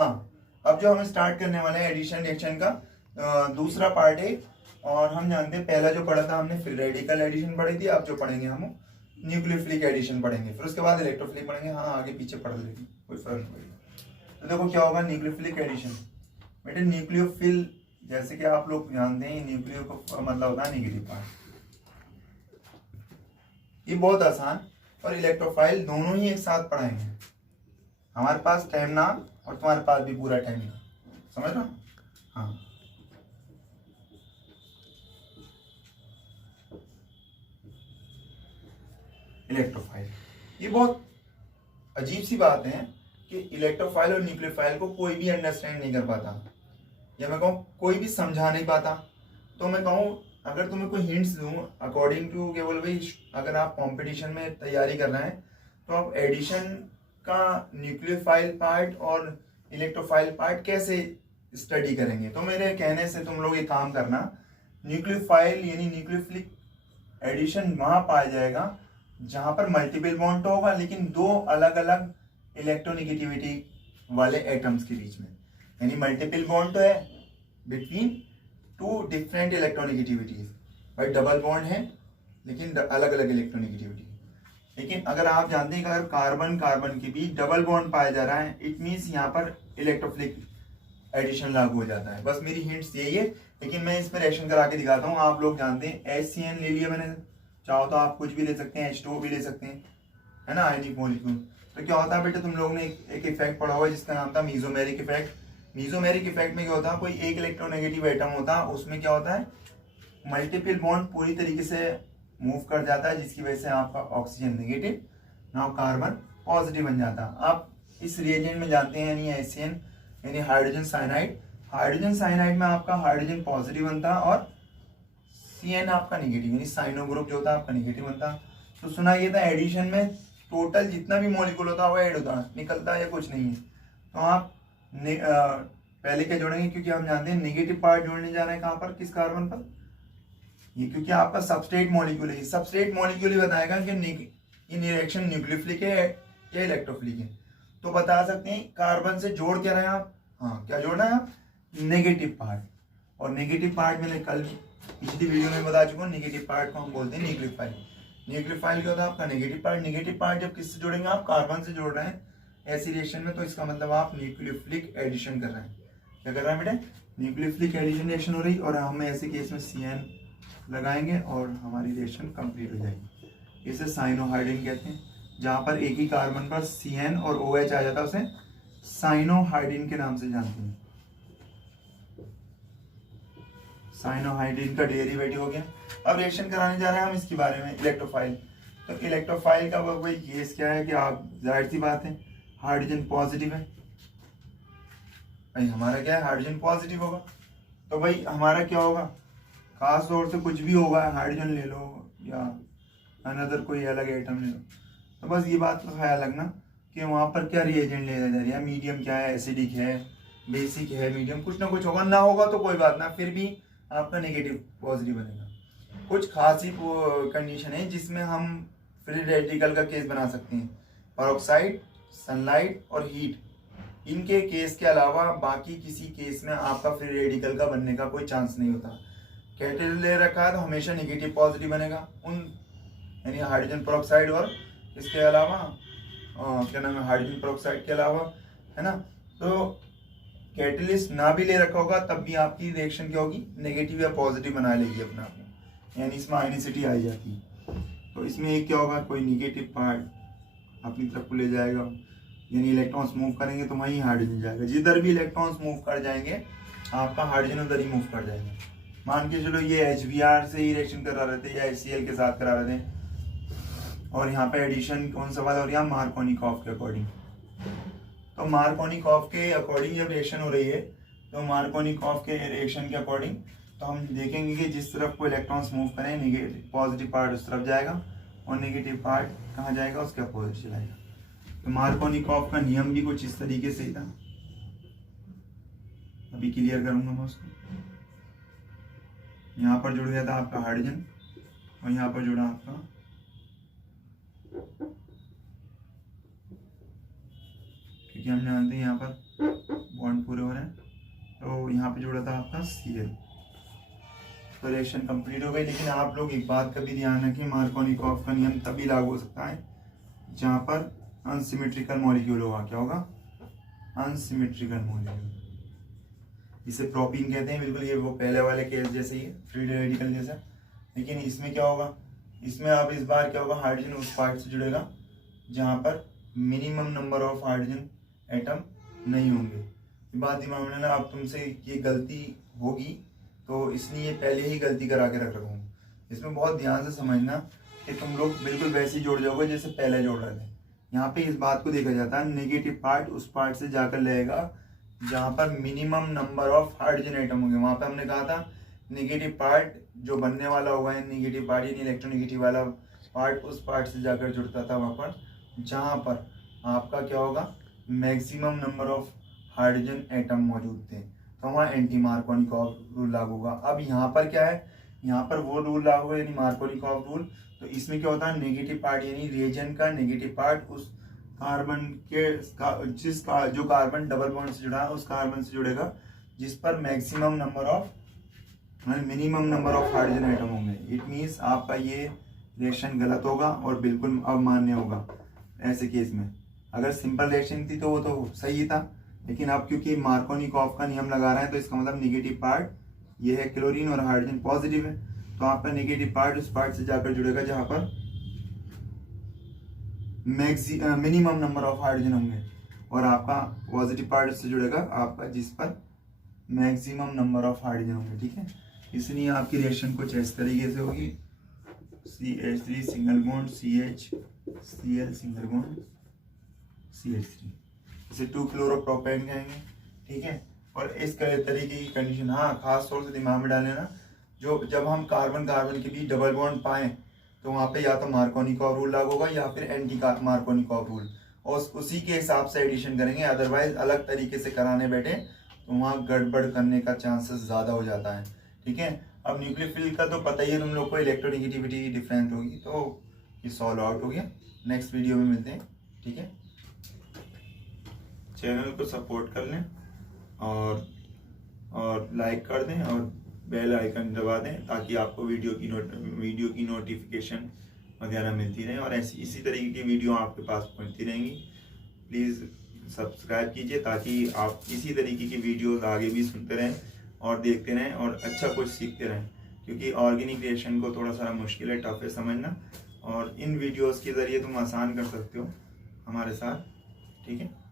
हाँ, अब जो हम स्टार्ट करने वाले हैं एडिशन रिएक्शन का दूसरा पार्ट है। और हम जानते हैं पहला जो पढ़ा था हमने फिर रेडिकल एडिशन पढ़ी थी, अब जो पढ़ेंगे हम न्यूक्लियोफिलिक एडिशन पढ़ेंगे, फिर उसके बाद इलेक्ट्रोफिलिक पढ़ेंगे। हाँ, आगे पीछे पढ़ लेंगे, कोई फर्क नहीं पड़ेगा। तो देखो क्या होगा न्यूक्लियोफिलिक एडिशन। बेटे न्यूक्लियोफिल, जैसे कि आप लोग जानते हैं न्यूक्लियो का मतलब होता है नेगेटिव पार्ट, ये बहुत आसान। और इलेक्ट्रोफाइल दोनों ही एक साथ पढ़ाएंगे। हमारे पास टाइम ना और तुम्हारे पास भी पूरा टाइम ना, समझ रहे हो? हाँ, इलेक्ट्रोफाइल, ये बहुत अजीब सी बात है कि इलेक्ट्रोफाइल और न्यूक्लियोफाइल को कोई भी अंडरस्टैंड नहीं कर पाता, या मैं कहूँ कोई भी समझा नहीं पाता। तो मैं कहूँ अगर तुम्हें कोई हिंट्स दूँ अकॉर्डिंग टू केवल भाई, अगर आप कंपटीशन में तैयारी कर रहे हैं तो आप एडिशन का न्यूक्लियोफाइल पार्ट और इलेक्ट्रोफाइल पार्ट कैसे स्टडी करेंगे। तो मेरे कहने से तुम लोग ये काम करना, न्यूक्लियोफाइल यानी न्यूक्लियोफिलिक एडिशन वहां पाया जाएगा जहां पर मल्टीपल बॉन्ड तो होगा लेकिन दो अलग अलग इलेक्ट्रोनेगेटिविटी वाले एटम्स के बीच में, यानी मल्टीपल बॉन्ड तो है बिटवीन टू डिफरेंट इलेक्ट्रोनेगेटिविटीज, भाई डबल बॉन्ड है लेकिन अलग अलग इलेक्ट्रोनेगेटिविटी। लेकिन अगर आप जानते हैं कि अगर कार्बन कार्बन के बीच डबल बॉन्ड पाया जा रहा है, इट मीन्स यहाँ पर इलेक्ट्रोफिलिक एडिशन लागू हो जाता है। बस मेरी हिंट्स यही है, लेकिन मैं इस पर रिएक्शन करा के दिखाता हूँ। आप लोग जानते हैं HCN ले लिया मैंने, चाहो तो आप कुछ भी ले सकते हैं, H2O भी ले सकते हैं, है ना, आयनिक मॉलिक्यूल। तो क्या होता है बेटे, तुम लोगों ने एक इफेक्ट पढ़ा हुआ है जिसका नाम था मीजोमेरिक इफेक्ट। मीजोमेरिक इफेक्ट में क्या होता है, कोई एक इलेक्ट्रोनेगेटिव एटम होता है, उसमें क्या होता है मल्टीपल बॉन्ड पूरी तरीके से मूव कर जाता है, जिसकी वजह से आपका oxygen negative, now carbon positive बन जाता है। आप इस रिएजेंट में जानते हैं यानी HCN यानी हाइड्रोजन साइनाइड। हाइड्रोजन साइनाइड में आपका हाइड्रोजन पॉजिटिव बनता है और CN आपका नेगेटिव, यानी साइनो ग्रुप जो होता है आपका नेगेटिव बनता। तो सुना ये था एडिशन में टोटल जितना भी मॉलिक्यूल होता है वो ऐड होता है, निकलता है या कुछ नहीं है। तो आप पहले क्या जोड़ेंगे, क्योंकि हम जानते हैं नेगेटिव पार्ट जोड़ने जा रहे हैं कहाँ पर, किस कार्बन पर, ये क्योंकि आपका सबस्ट्रेट मॉलिक्यूल है। सबस्ट्रेट मॉलिक्यूल ही बताएगा कि ये रिएक्शन न्यूक्लियोफिलिक है या इलेक्ट्रोफिलिक है। तो बता सकते हैं कार्बन से जोड़ क्या रहे हैं आप, हाँ क्या जोड़ना है आप, नेगेटिव पार्ट। और नेगेटिव पार्ट मैंने कल पिछली वीडियो में बता चुका हूँ, नेगेटिव पार्ट को हम बोलते हैं न्यूक्लियोफाइल। न्यूक्लियोफाइल क्या होता है आपका नेगेटिव पार्ट। नेगेटिव पार्ट जब किससे जोड़ेंगे आप, कार्बन से जोड़ रहे हैं ऐसी रिएक्शन में, तो इसका मतलब आप न्यूक्लियोफिलिक एडिशन कर रहे हैं। क्या कर रहे हैं बेटे, न्यूक्लियोफिलिक एडिशन रिएक्शन हो रही, और हम ऐसे केस में CN लगाएंगे और हमारी रिएक्शन कंप्लीट हो जाएगी। इसे साइनोहाइड्रिन कहते हैं। जहां पर एक ही कार्बन पर CN और OH आ जाता है उसे साइनोहाइड्रिन के नाम से जानते हैं। साइनोहाइड्रिन का डेरिवेटिव हो गया। अब रिएक्शन कराने जा रहे हैं हम इसके बारे में, इलेक्ट्रोफाइल। तो इलेक्ट्रोफाइल का वही केस क्या है कि आप जाहिर सी बात है हाइड्रोजन पॉजिटिव है, भाई हमारा क्या है हाइड्रोजन पॉजिटिव होगा। तो भाई हमारा क्या होगा, खास तौर से कुछ भी होगा, हाइड्रोजन ले लो या अनदर कोई अलग एटम ले लो, तो बस ये बात का ख्याल रखना कि वहाँ पर क्या रिएजेंट ले जा रही है, मीडियम क्या है, एसिडिक है, बेसिक है, मीडियम, कुछ ना कुछ होगा। ना होगा तो कोई बात ना, फिर भी आपका नेगेटिव पॉजिटिव बनेगा। कुछ खास ही कंडीशन है जिसमें हम फ्री रेडिकल का केस बना सकते हैं, परऑक्साइड, सनलाइट और हीट। इनके केस के अलावा बाकी किसी केस में आपका फ्री रेडिकल का बनने का कोई चांस नहीं होता। कैटेलिस्ट ले रखा है तो हमेशा नेगेटिव पॉजिटिव बनेगा उन, यानी हाइड्रोजन पेरोक्साइड और इसके अलावा क्या नाम है, हाइड्रोजन पेरोक्साइड के अलावा, है ना। तो कैटेलिस्ट ना भी ले रखा होगा तब भी आपकी रिएक्शन क्या होगी, नेगेटिव या पॉजिटिव बना लेगी अपने आप में, यानी इसमें आयनिसिटी आ जाती है। तो इसमें एक क्या होगा, कोई निगेटिव पार्ट अपनी तरफ को ले जाएगा, यानी इलेक्ट्रॉन्स मूव करेंगे तो वहीं हाइड्रोजन जाएगा। जिधर भी इलेक्ट्रॉन्स मूव कर जाएंगे आपका हाइड्रोजन उधर ही मूव कर जाएगा। मान के चलो ये HBr से ही रिएक्शन करा रहे थे या HCl के साथ करा रहे थे, और यहाँ पे एडिशन कौन सा वाला हो रहा है, मार्कोनिकॉफ के अकॉर्डिंग। तो मार्कोनिकॉफ के अकॉर्डिंग जब रिएक्शन हो रही है, तो मार्कोनिकॉफ के रिएक्शन के अकॉर्डिंग तो हम देखेंगे कि जिस तरफ को इलेक्ट्रॉन्स मूव करें नेगेटिव पॉजिटिव पार्ट उस तरफ जाएगा और नेगेटिव पार्ट कहाँ जाएगा, उसके अपोजिट चलाएगा। तो मार्कोनिकॉफ का नियम भी कुछ इस तरीके से ही था, अभी क्लियर करूंगा मैं उसको। यहाँ पर जुड़ गया था आपका हाइड्रोजन और यहाँ पर जुड़ा आपका, क्योंकि हम जानते हैं यहाँ पर यहाँ पे जुड़ा था आपका Cl। तो रिएक्शन कंप्लीट हो गई। लेकिन आप लोग एक बात का भी ध्यान रखें, मार्कोनिकॉफ का नियम तभी लागू हो सकता है जहाँ पर अनसिमेट्रिकल मॉलिक्यूल होगा। क्या होगा? Unsymmetrical molecule. इसे प्रोपीन कहते हैं। बिल्कुल ये वो पहले वाले केस जैसे ही, फ्री रेडिकल जैसा। लेकिन इसमें क्या होगा? इसमें अब इस बार क्या होगा? हाइड्रोजन उस पार्ट से जुड़ेगा जहाँ पर minimum number of hydrogen atom नहीं होंगे। ये बात दिमाग में ना, अब तुमसे ये गलती होगी तो इसलिए पहले ही गलती करा के रख रखा हूँ। इसमें बहुत ध्यान से समझना कि तुम लोग बिल्कुल वैसे ही जोड़ जाओगे जैसे पहले जोड़ रहे थे। यहाँ पे इस बात को देखा जाता है, नेगेटिव पार्ट उस पार्ट से जाकर लगेगा जहाँ पर minimum number of hydrogen atom होंगे। वहाँ पे हमने कहा था नेगेटिव पार्ट जो बनने वाला होगा, नेगेटिव पार्ट यानी इलेक्ट्रोनेगेटिव वाला पार्ट उस पार्ट से जाकर जुड़ता था वहाँ पर जहाँ पर आपका क्या होगा? Maximum number of hydrogen atom मौजूद थे। तो वहाँ एंटी मार्कोनिकॉफ रूल लागू होगा। अब यहाँ पर क्या है? यहाँ पर वो रूल लागू है यानी मार्कोनिकॉफ रूल। तो इसमें क्या होता है? नेगेटिव पार्ट यानी रिएजेंट का नेगेटिव पार्ट उस कार्बन के जो कार्बन डबल बॉन्ड से जुड़ा है उस कार्बन से जुड़ेगा जिस पर maximum number of minimum number of hydrogen atom होंगे। इट मीन्स आपका ये रिएक्शन गलत होगा और बिल्कुल अमान्य होगा ऐसे केस में। अगर सिंपल रिएक्शन थी तो वो तो सही था, लेकिन अब क्योंकि मार्कोनिकॉफ का नियम लगा रहे हैं तो इसका मतलब नेगेटिव पार्ट ये है क्लोरीन और हाइड्रोजन पॉजिटिव है, तो आपका नेगेटिव पार्ट उस पार्ट से जाकर जुड़ेगा जहां पर मिनिमम नंबर ऑफ हाइड्रोजन होंगे, और आपका पॉजिटिव पार्ट से जुड़ेगा आपका जिस पर मैक्सिमम नंबर ऑफ हाइड्रोजन होंगे। ठीक है, इसलिए आपकी रिएक्शन कुछ इस तरीके से होगी। CH3 single bond CH, Cl single bond CH3, इसे 2-क्लोरोप्रोपेन कहेंगे। ठीक है, और इस तरीके की कंडीशन हाँ खास तौर से दिमाग में डालें ना, जो जब हम कार्बन कार्बन के बीच डबल बॉन्ड पाएं तो वहाँ पे या तो मार्कोनिकॉफ रूल लागू होगा या फिर एंटी मार्कोनिकॉफ रूल, और उसी के हिसाब से एडिशन करेंगे। अदरवाइज अलग तरीके से कराने बैठे तो वहाँ गड़बड़ करने का चांसेस ज़्यादा हो जाता है। ठीक है, अब न्यूक्लियोफिल का तो पता ही है तुम लोग को, इलेक्ट्रोनेगेटिविटी डिफरेंट होगी, तो ये सॉल्व आउट हो गया। नेक्स्ट वीडियो में मिलते हैं। ठीक है, चैनल को सपोर्ट कर लें और लाइक कर दें और बेल आइकन दबा दें ताकि आपको वीडियो की नोटिफिकेशन वगैरह मिलती रहे और ऐसी इसी तरीके की वीडियो आपके पास पहुंचती रहेंगी। प्लीज़ सब्सक्राइब कीजिए ताकि आप इसी तरीके की वीडियोस आगे भी सुनते रहें और देखते रहें और अच्छा कुछ सीखते रहें, क्योंकि ऑर्गेनिक रिएक्शन को थोड़ा सा मुश्किल है, टफ है समझना, और इन वीडियोस के ज़रिए तुम आसान कर सकते हो हमारे साथ। ठीक है।